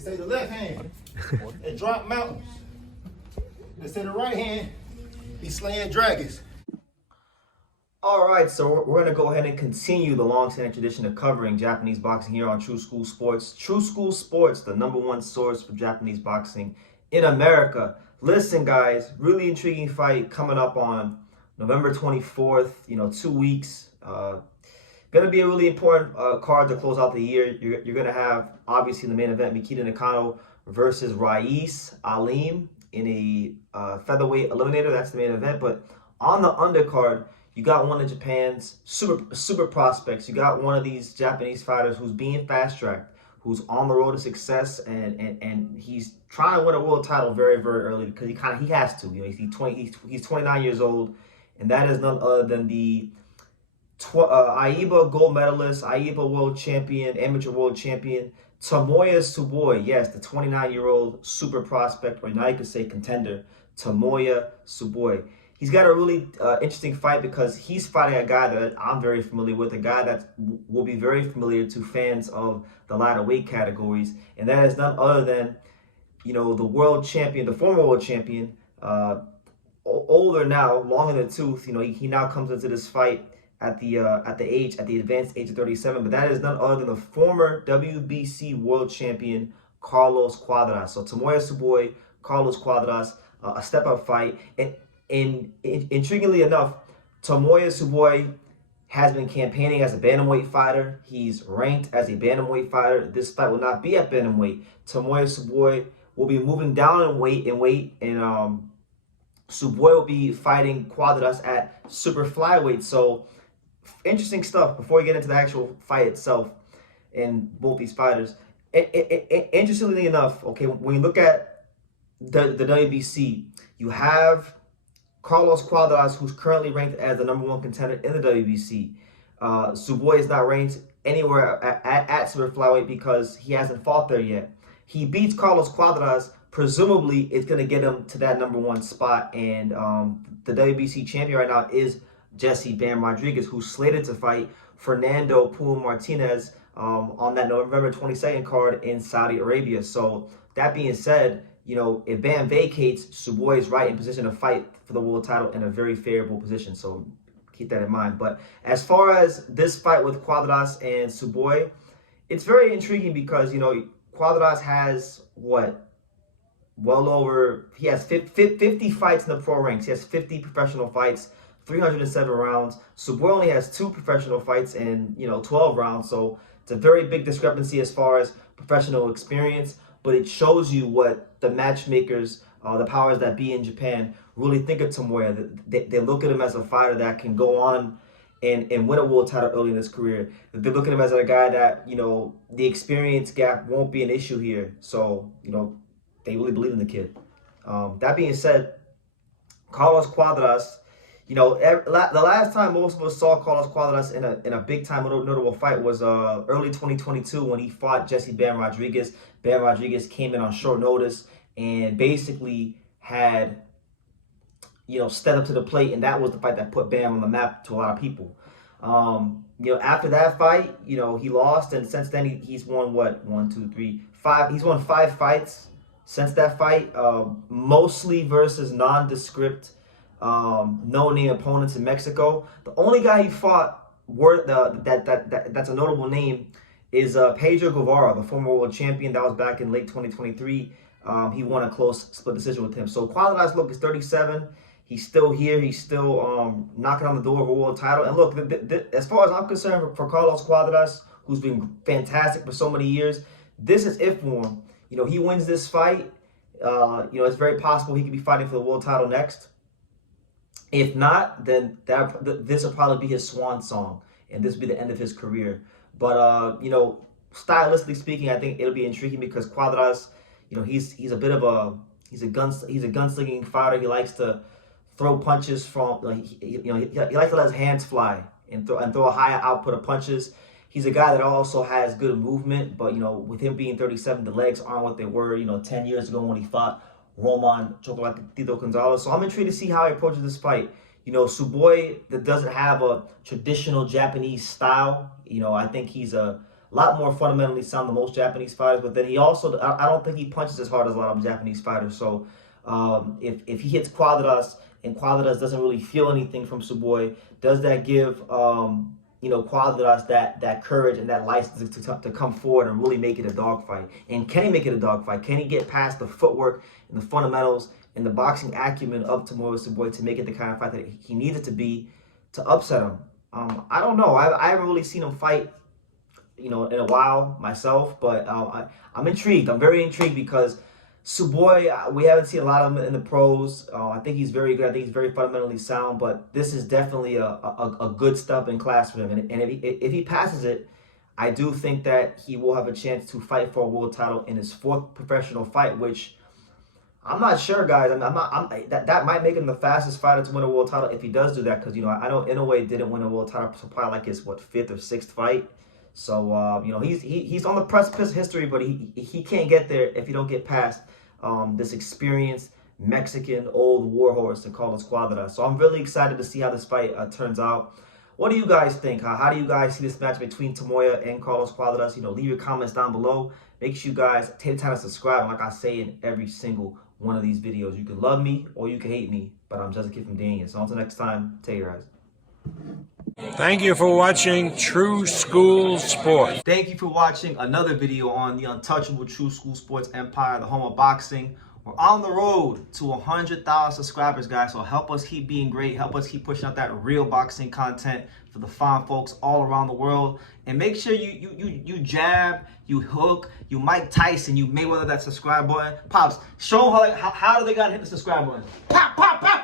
They say the left hand, it drop mountains. They say the right hand, be slaying dragons. All right, so we're going to go ahead and continue the long-standing tradition of covering Japanese boxing here on True School Sports. True School Sports, the #1 source for Japanese boxing in America. Listen, guys, really intriguing fight coming up on November 24th. 2 weeks. Going to be a really important card to close out the year. You're going to have, obviously, in the main event, Mikita Nakano versus Rais Alim in a featherweight eliminator. That's the main event. But on the undercard, you got one of Japan's super prospects. You got one of these Japanese fighters who's being fast-tracked, who's on the road to success, and he's trying to win a world title very, very early because he has to. He's 29 years old, and that is none other than the AIBA gold medalist, AIBA world champion, amateur world champion, Tomoya Tsuboi. Yes, the 29-year-old super prospect, or now you could say contender, Tomoya Tsuboi. He's got a really interesting fight because he's fighting a guy that I'm very familiar with, a guy that will be very familiar to fans of the lighter weight categories, and that is none other than, the world champion, the former world champion, older now, long in the tooth. He now comes into this fight at the advanced age of 37, but that is none other than the former WBC world champion Carlos Cuardas. So Tomoya Tsuboi, Carlos Cuardas, a step-up fight. And intriguingly enough, Tomoya Tsuboi has been campaigning as a bantamweight fighter. He's ranked as a bantamweight fighter. This fight will not be at bantamweight. Tomoya Tsuboi will be moving down in weight, and Tsuboi will be fighting Cuadras at super flyweight. So interesting stuff before we get into the actual fight itself and both these fighters. Interestingly enough, okay, when you look at the WBC, you have Carlos Cuadras, who's currently ranked as the #1 contender in the WBC. Tsuboi is not ranked anywhere at super flyweight because he hasn't fought there yet. He beats Carlos Cuadras. Presumably, it's going to get him to that #1 spot. And the WBC champion right now is Jesse Bam Rodriguez, who's slated to fight Fernando Puma Martinez on that November 22nd card in Saudi Arabia. So that being said, if Bam vacates, Tsuboi is right in position to fight for the world title in a very favorable position. So keep that in mind. But as far as this fight with Cuadras and Tsuboi, it's very intriguing because, Cuadras has he has 50 fights in the pro ranks. He has 50 professional fights, 307 rounds. Tsuboi only has 2 professional fights in, 12 rounds. So it's a very big discrepancy as far as professional experience. But it shows you what the matchmakers, the powers that be in Japan, really think of Tomoya. They look at him as a fighter that can go on and win a world title early in his career. They look at him as a guy that, the experience gap won't be an issue here. So, they really believe in the kid. That being said, Carlos Cuadras, the last time most of us saw Carlos Cuadras in a big-time notable fight was early 2022 when he fought Jesse Bam Rodriguez. Bam Rodriguez came in on short notice and basically had, stepped up to the plate, and that was the fight that put Bam on the map to a lot of people. After that fight, he lost, and since then he's won 5. He's won 5 fights since that fight, mostly versus nondescript, no-name opponents in Mexico. The only guy he fought that's a notable name is Pedro Guevara, the former world champion. That was back in late 2023. He won a close split decision with him. So Cuadras, look, is 37. He's still here. He's still knocking on the door of a world title. And look, as far as I'm concerned, for Carlos Cuadras, who's been fantastic for so many years, this is it for him. He wins this fight. It's very possible he could be fighting for the world title next. If not, then this will probably be his swan song, and this will be the end of his career. But stylistically speaking, I think it'll be intriguing because Cuadras, he's a bit of a gunslinging fighter. He likes to throw punches from he likes to let his hands fly and throw a higher output of punches. He's a guy that also has good movement, but with him being 37, the legs aren't what they were 10 years ago when he fought Roman Chocolatito Gonzalez. So I'm intrigued to see how he approaches this fight. Tsuboi that doesn't have a traditional Japanese style. I think he's a a lot more fundamentally sound than most Japanese fighters. But then he also, I don't think he punches as hard as a lot of Japanese fighters. So if he hits Cuardas and Cuardas doesn't really feel anything from Tsuboi, does that give Cuardas that courage and that license to come forward and really make it a dogfight? And can he make it a dogfight? Can he get past the footwork and the fundamentals and the boxing acumen of Tomoya Tsuboi to make it the kind of fight that he needed to be to upset him? I don't know. I haven't really seen him fight, in a while myself, but I'm intrigued. I'm very intrigued because Tsuboi, we haven't seen a lot of him in the pros. I think he's very good. I think he's very fundamentally sound, but this is definitely a good step in class for him. And if he passes it, I do think that he will have a chance to fight for a world title in his 4th professional fight, which I'm not sure, guys. That might make him the fastest fighter to win a world title if he does do that. Because I know Inoue didn't win a world title, so probably like his 5th or 6th fight. So he's on the precipice of history, but he can't get there if he don't get past this experienced Mexican old warhorse to Carlos Cuardas. So I'm really excited to see how this fight turns out. What do you guys think? How do you guys see this match between Tomoya and Carlos Cuardas? Leave your comments down below. Make sure you guys take the time to subscribe. And like I say in every single one of these videos, you can love me or you can hate me, but I'm just a kid from Dania. So until next time, take care, guys. Thank you for watching True School Sports. Thank you for watching another video on the untouchable True School Sports empire, the home of boxing. We're on the road to 100,000 subscribers, guys. So help us keep being great. Help us keep pushing out that real boxing content for the fine folks all around the world. And make sure you jab, you hook, you Mike Tyson, you Mayweather that subscribe button. Pops, show them how do they gotta hit the subscribe button. Pop, pop, pop.